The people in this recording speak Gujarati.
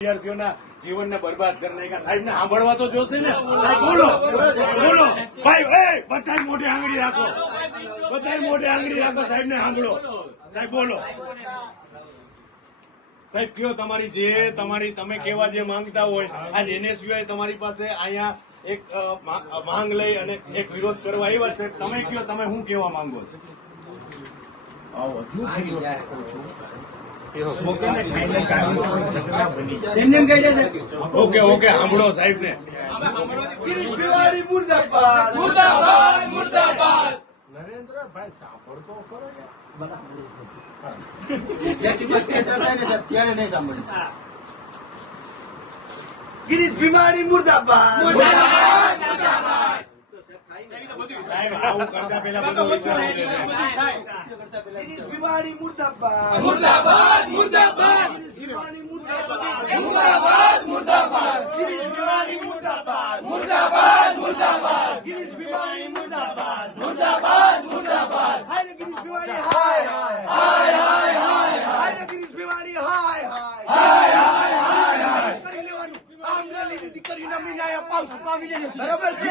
વિદ્યાર્થીઓના જીવનને બરબાદ કરી નાખ્યા. સાહેબને સાંભળવા તો જોશે ને? સાહેબ, બોલો. બોલો. ભાઈ બધા મોઢે આંગળી રાખો. બધા મોઢે આંગળી રાખો, સાહેબને સાંભળો. સાહેબ, બોલો. સાહેબ, કયો તમારી જે, તમારી, તમે કેવા જે માંગતા હોય, આજ એનએસયુઆઈ તમારી પાસે અહીંયા એક માંગ લઈ અને એક વિરોધ કરવા આવ્યા છે. તમે કયો, તમે શું કેવા માંગો છો? તેમને કહી દે છે. ઓકે ઓકે સાંભળો સાહેબ ને ગિરીશ તિવારી મુર્દાબાદ. મુર્દાબાદ મુર્દાબાદ. જ્યાંથી બધે જતા ને? સાહેબ ત્યારે નહીં સાંભળ્યું ગિરીશ ભીમાણી મુર્દાબાદ. મુર્દાબાદ. મુર્દાબાદ મુર્દાબાદ ગિરીશ ભીમાણી મુર્દાબાદ મુર્દાબાદ મુર્દાબાદ ગિરીશ ભીમાણી મુર્દાબાદ મુર્દાબાદ મુર્દાબાદ ગિરીશ ભીમાણી મુર્દાબાદ મુર્દાબાદ મુર્દાબાદ હાય રે ગિરીશ ભીમાણી હાય હાય હાય હાય હાય રે ગિરીશ ભીમાણી હાય હાય હાય હાય હાય કરી લેવાનું આમ ન લીધી દીકરીના મીનાયા પાવશું પાવી લેજો બરાબર છે